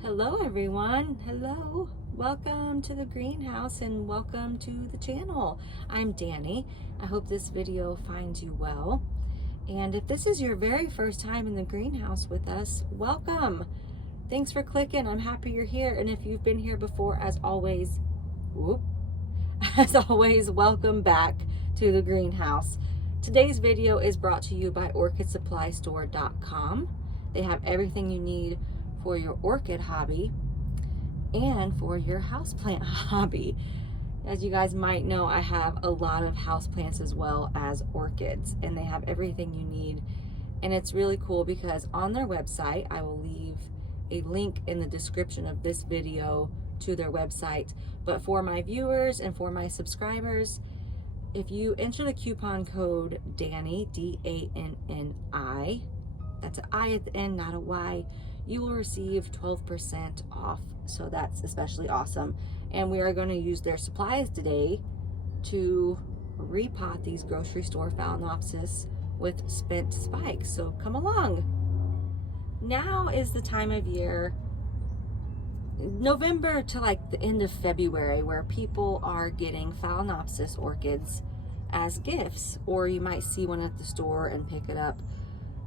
Hello everyone, hello, welcome to the greenhouse and welcome to the channel. I'm Danny. I hope this video finds you well, and if this is your very first time in the greenhouse with us, welcome. Thanks for clicking. I'm happy you're here, and if you've been here before, as always, welcome back to the greenhouse. Today's video is brought to you by orchidsupply.store.com. They have everything you need for your orchid hobby and for your houseplant hobby. As you guys might know, I have a lot of houseplants as well as orchids, and they have everything you need. And it's really cool because on their website, I will leave a link in the description of this video to their website. But for my viewers and for my subscribers, if you enter the coupon code DANNY, D-A-N-N-I, that's an I at the end, not a Y, you will receive 12% off. So that's especially awesome. And we are going to use their supplies today to repot these grocery store Phalaenopsis with spent spikes. So come along. Now is the time of year, November to like the end of February, where people are getting Phalaenopsis orchids as gifts, or you might see one at the store and pick it up.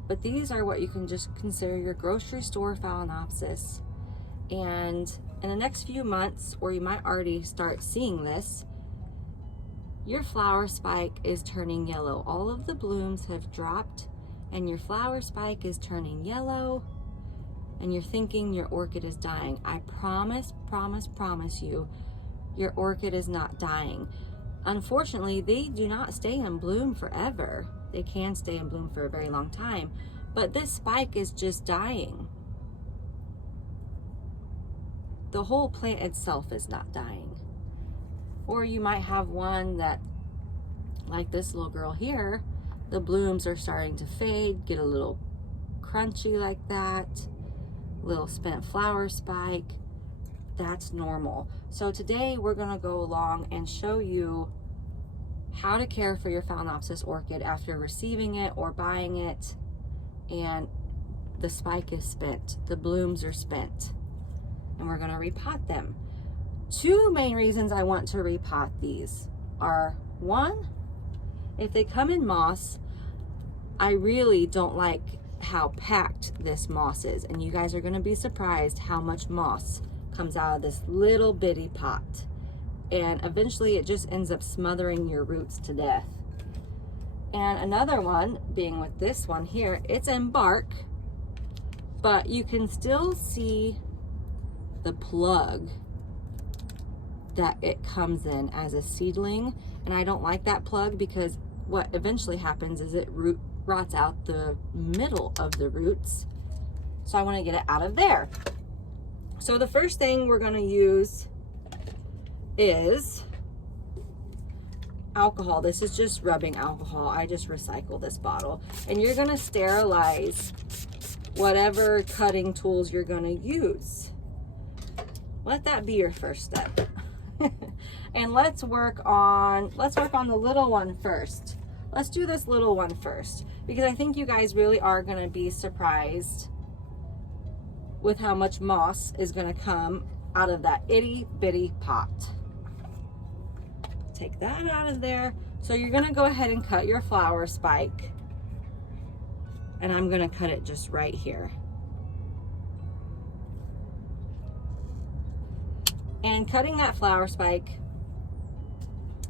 But these are what you can just consider your grocery store Phalaenopsis. And in the next few months, or you might already start seeing this, your flower spike is turning yellow. All of the blooms have dropped and your flower spike is turning yellow, and you're thinking your orchid is dying. I promise you, your orchid is not dying. Unfortunately, they do not stay in bloom forever. They can stay in bloom for a very long time, but this spike is just dying. The whole plant itself is not dying. Or you might have one that, like this little girl here, the blooms are starting to fade, get a little crunchy like that, little spent flower spike. That's normal. So today we're gonna go along and show you how to care for your Phalaenopsis orchid after receiving it or buying it, and the spike is spent, the blooms are spent, and we're going to repot them. Two main reasons I want to repot these are, one, if they come in moss, I really don't like how packed this moss is, and you guys are going to be surprised how much moss comes out of this little bitty pot. And eventually it just ends up smothering your roots to death. And another one being with this one here, it's in bark, but you can still see the plug that it comes in as a seedling. And I don't like that plug because what eventually happens is it rots out the middle of the roots. So I want to get it out of there. So the first thing we're going to use is alcohol. This is just rubbing alcohol. I just recycle this bottle, and you're going to sterilize whatever cutting tools you're going to use. Let that be your first step. And let's work on the little one first. Let's do this little one first, because I think you guys really are going to be surprised with how much moss is going to come out of that itty bitty pot. Take that out of there. So you're going to go ahead and cut your flower spike, and I'm going to cut it just right here. And cutting that flower spike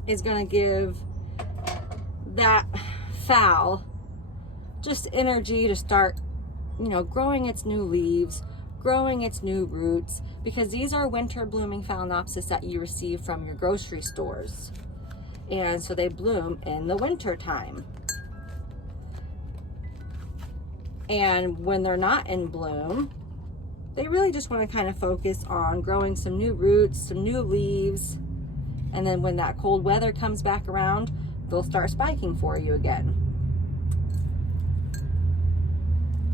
is going to give that phal just energy to start, growing its new leaves, growing its new roots, because these are winter blooming Phalaenopsis that you receive from your grocery stores. And so they bloom in the winter time. And when they're not in bloom, they really just want to kind of focus on growing some new roots, some new leaves. And then when that cold weather comes back around, they'll start spiking for you again.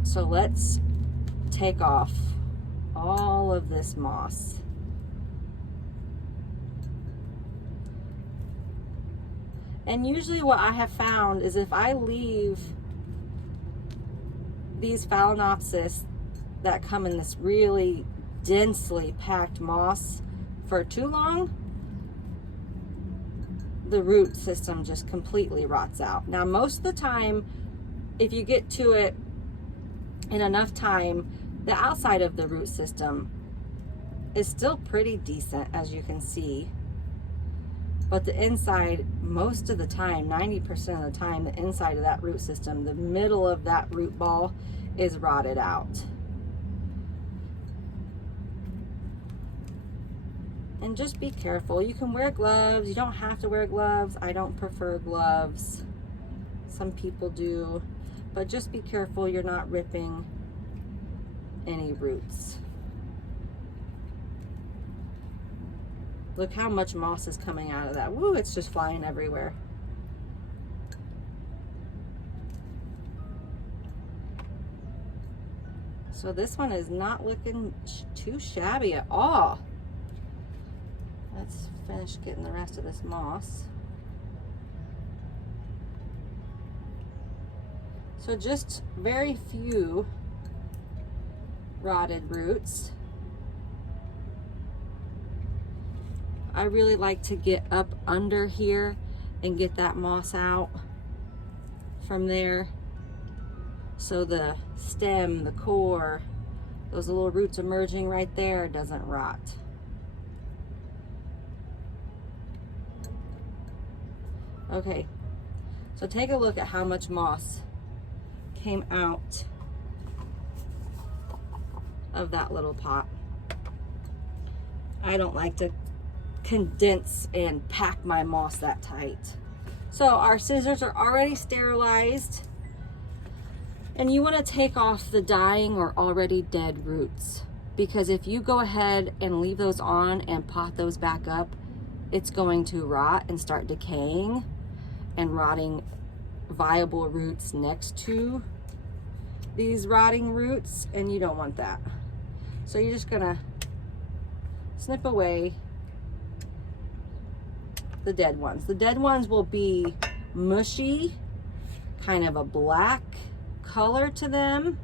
So let's take off all of this moss. And usually what I have found is if I leave these Phalaenopsis that come in this really densely packed moss for too long, the root system just completely rots out. Now, most of the time, if you get to it in enough time, the outside of the root system is still pretty decent, as you can see. But the inside, most of the time, 90% of the time, the inside of that root system, the middle of that root ball is rotted out. And just be careful. You can wear gloves. You don't have to wear gloves. I don't prefer gloves. Some people do. But just be careful you're not ripping any roots. Look how much moss is coming out of that. Woo, it's just flying everywhere. So this one is not looking too shabby at all. Let's finish getting the rest of this moss. So just very few rotted roots. I really like to get up under here and get that moss out from there, so the stem, the core, those little roots emerging right there doesn't rot. Okay, so take a look at how much moss came out of that little pot. I don't like to condense and pack my moss that tight. So our scissors are already sterilized, and you want to take off the dying or already dead roots, because if you go ahead and leave those on and pot those back up, it's going to rot and start decaying and rotting viable roots next to these rotting roots, and you don't want that. So you're just gonna snip away the dead ones. The dead ones will be mushy, kind of a black color to them.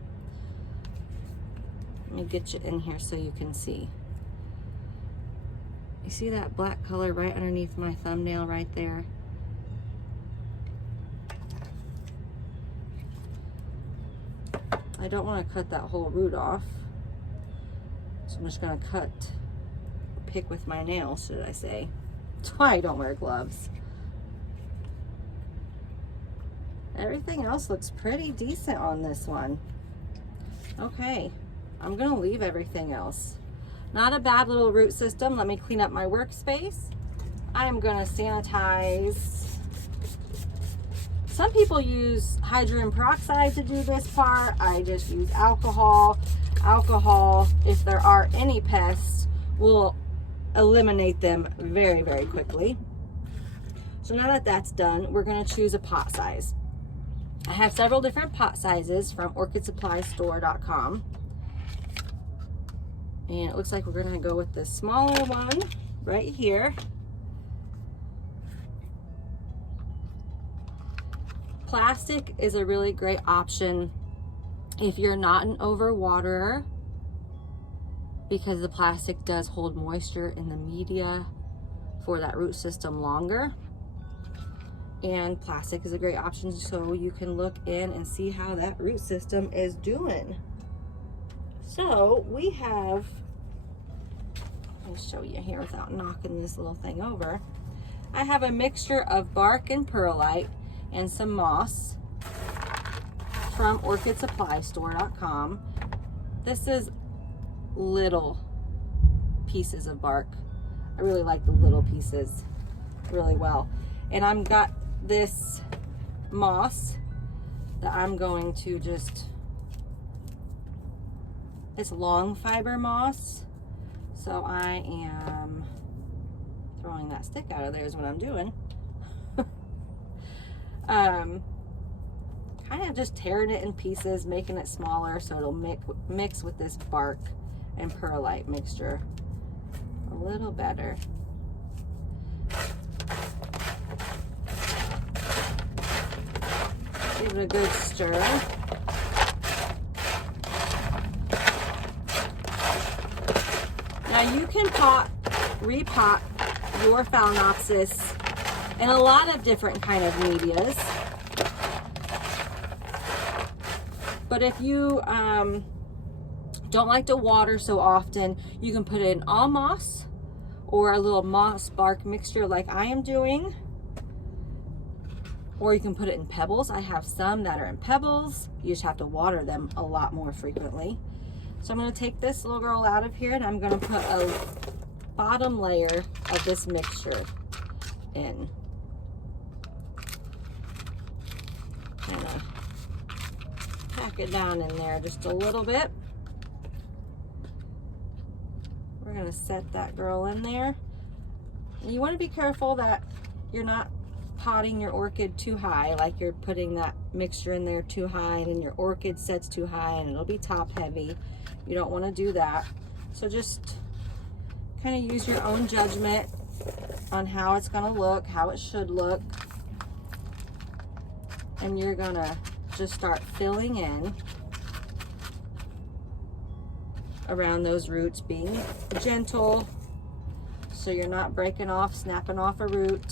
Let me get you in here so you can see. You see that black color right underneath my thumbnail right there? I don't want to cut that whole root off, so I'm just going to pick with my nails, should I say. That's why I don't wear gloves. Everything else looks pretty decent on this one. Okay, I'm gonna leave everything else. Not a bad little root system. Let me clean up my workspace. I am gonna sanitize. Some people use hydrogen peroxide to do this part. I just use alcohol. Alcohol, if there are any pests, will eliminate them very, very quickly. So now that that's done, we're going to choose a pot size. I have several different pot sizes from orchidsupply.store.com, and it looks like we're going to go with the smaller one right here. Plastic is a really great option if you're not an overwaterer, because the plastic does hold moisture in the media for that root system longer. And plastic is a great option so you can look in and see how that root system is doing. So we have, I'll show you here without knocking this little thing over. I have a mixture of bark and perlite and some moss from orchidsupply.store.com. This is little pieces of bark. I really like the little pieces really well. And I've got this moss that I'm going to just, it's long fiber moss. So I am throwing that stick out of there is what I'm doing. Kind of just tearing it in pieces, making it smaller so it'll mix with this bark and perlite mixture a little better. Give it a good stir. Now you can repot your Phalaenopsis in a lot of different kind of medias. But if you don't like to water so often, you can put it in all moss or a little moss bark mixture like I am doing. Or you can put it in pebbles. I have some that are in pebbles. You just have to water them a lot more frequently. So I'm going to take this little girl out of here and I'm going to put a bottom layer of this mixture in. Kind of pack it down in there just a little bit. We're going to set that girl in there. And you want to be careful that you're not potting your orchid too high, like you're putting that mixture in there too high and then your orchid sets too high and it'll be top heavy. You don't want to do that. So just kind of use your own judgment on how it's going to look, how it should look. And you're going to just start filling in around those roots, being gentle so you're not breaking off, snapping off a root.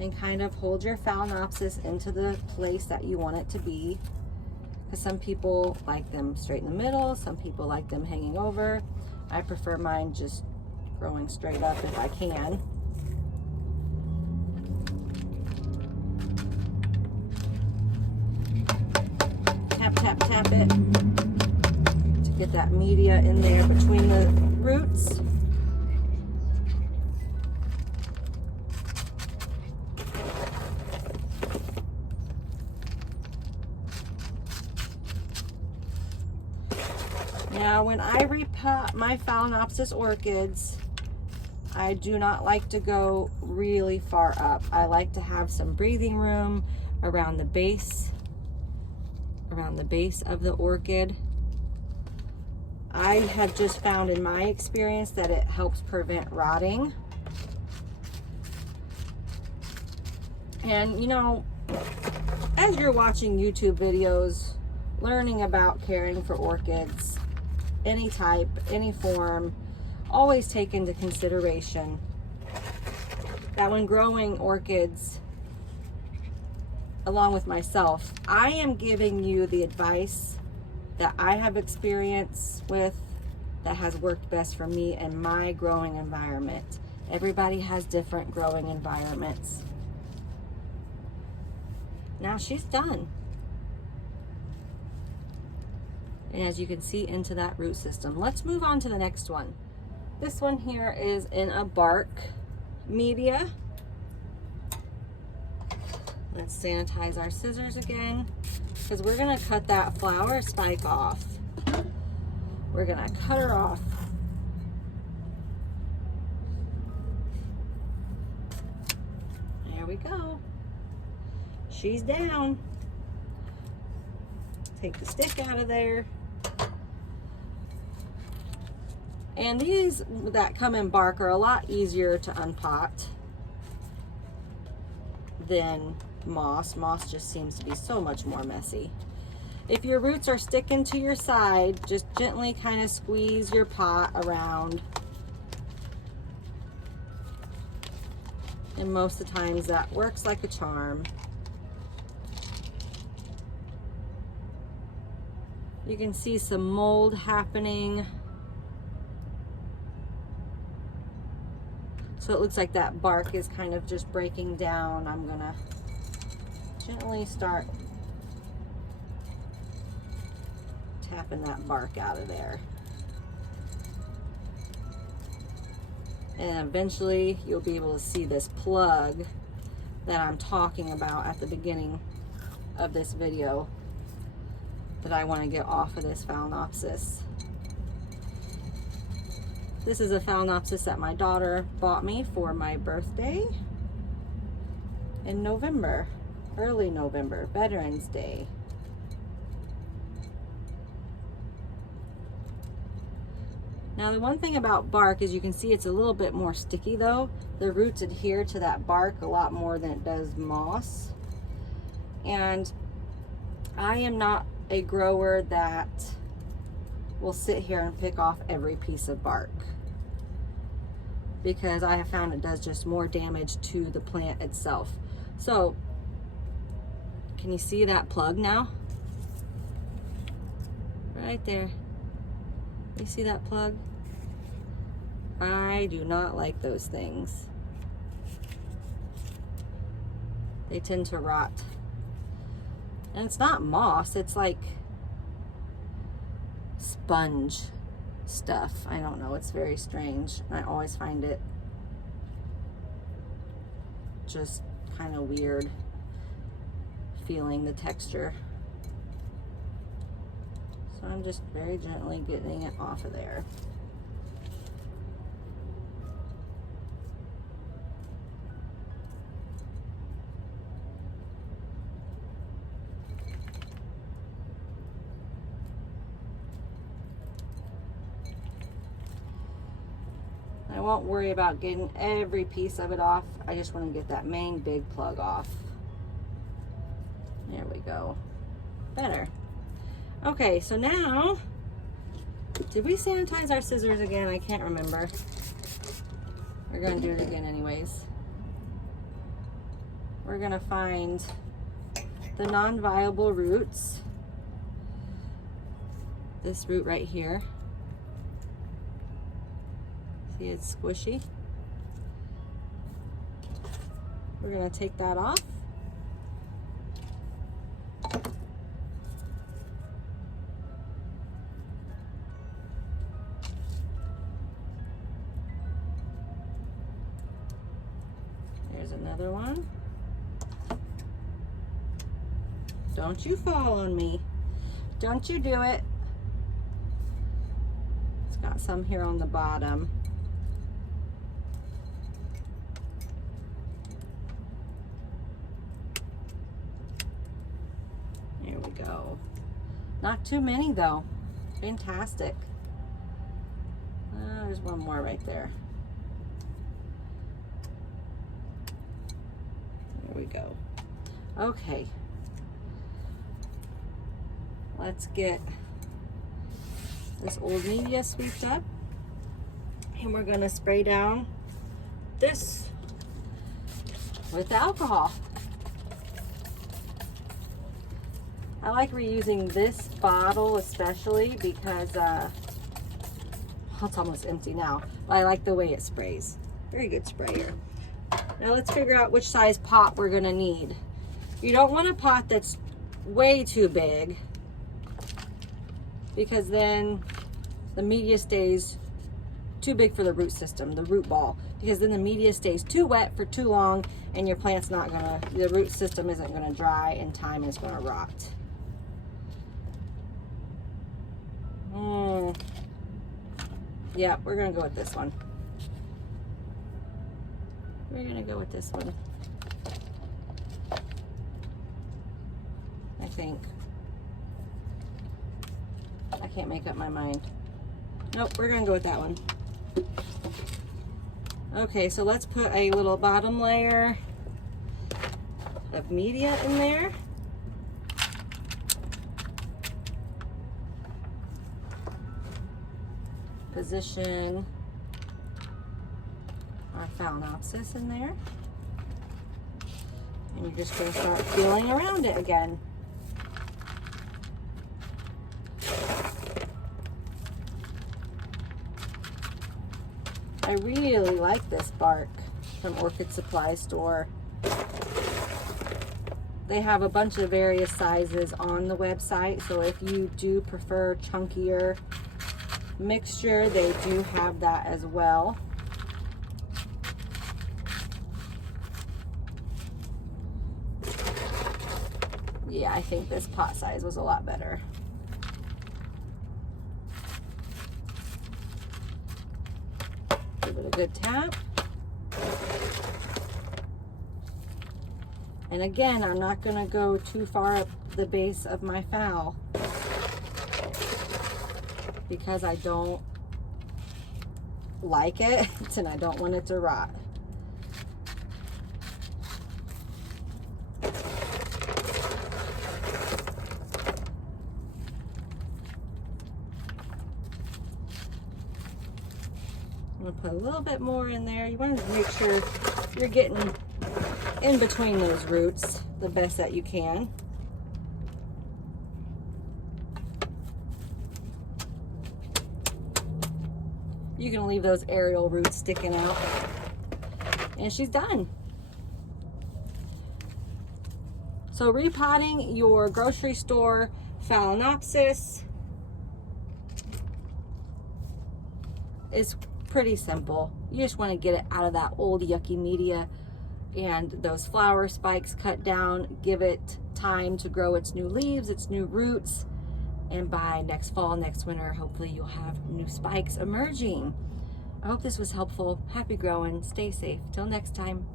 And kind of hold your Phalaenopsis into the place that you want it to be. Because some people like them straight in the middle, some people like them hanging over. I prefer mine just growing straight up if I can. Tap, tap, tap it to get that media in there between the roots. Now, when I repot my Phalaenopsis orchids, I do not like to go really far up. I like to have some breathing room around the base of the orchid. I have just found in my experience that it helps prevent rotting. And you know, as you're watching YouTube videos, learning about caring for orchids, any type, any form, always take into consideration that when growing orchids, along with myself, I am giving you the advice that I have experience with that has worked best for me and my growing environment. Everybody has different growing environments. Now she's done. And as you can see, into that root system. Let's move on to the next one. This one here is in a bark media. Let's sanitize our scissors again, because we're gonna cut that flower spike off. We're gonna cut her off. There we go. She's down. Take the stick out of there. And these that come in bark are a lot easier to unpot than moss. Moss just seems to be so much more messy. If your roots are sticking to your side, just gently kind of squeeze your pot around. And most of the times that works like a charm. You can see some mold happening. So it looks like that bark is kind of just breaking down. I'm gonna gently start tapping that bark out of there. And eventually you'll be able to see this plug that I'm talking about at the beginning of this video that I want to get off of this Phalaenopsis. This is a Phalaenopsis that my daughter bought me for my birthday in November, early November, Veterans Day. Now the one thing about bark is you can see it's a little bit more sticky though. The roots adhere to that bark a lot more than it does moss. And I am not a grower that will sit here and pick off every piece of bark, because I have found it does just more damage to the plant itself. So can you see that plug now? Right there. You see that plug? I do not like those things. They tend to rot. And it's not moss, it's like sponge stuff. I don't know, it's very strange. I always find it just kind of weird feeling the texture. So I'm just very gently getting it off of there. I won't worry about getting every piece of it off. I just want to get that main big plug off. There we go. Better. Okay, so now, did we sanitize our scissors again? I can't remember. We're going to do it again anyways. We're going to find the non-viable roots. This root right here. See, it's squishy. We're going to take that off. There's another one. Don't you fall on me. Don't you do it. It's got some here on the bottom. There we go. Not too many though. Fantastic. There's one more right there. There we go. Okay. Let's get this old media swept up, and we're going to spray down this with alcohol. I like reusing this bottle especially because it's almost empty now, but I like the way it sprays. Very good sprayer. Now let's figure out which size pot we're going to need. You don't want a pot that's way too big, because then the media stays too big for the root system, the root ball, because then the media stays too wet for too long and your plant's not gonna, the root system isn't gonna dry in time and it's gonna rot. Yeah, we're gonna go with this one. We're gonna go with this one, I think. I can't make up my mind. Nope, we're gonna go with that one. Okay, so let's put a little bottom layer of media in there. Position our Phalaenopsis in there. And you're just gonna start feeling around it again. I really like this bark from Orchid Supply Store. They have a bunch of various sizes on the website, so if you do prefer chunkier mixture, they do have that as well. Yeah, I think this pot size was a lot better. Give it a good tap. And again, I'm not going to go too far up the base of my phal because I don't like it and I don't want it to rot. I'm gonna put a little bit more in there. You want to make sure you're getting in between those roots the best that you can. You can leave those aerial roots sticking out. And she's done. So repotting your grocery store Phalaenopsis is pretty simple. You just want to get it out of that old yucky media and those flower spikes cut down, give it time to grow its new leaves, its new roots, and by next fall, next winter, hopefully you'll have new spikes emerging. I hope this was helpful. Happy growing. Stay safe. Till next time.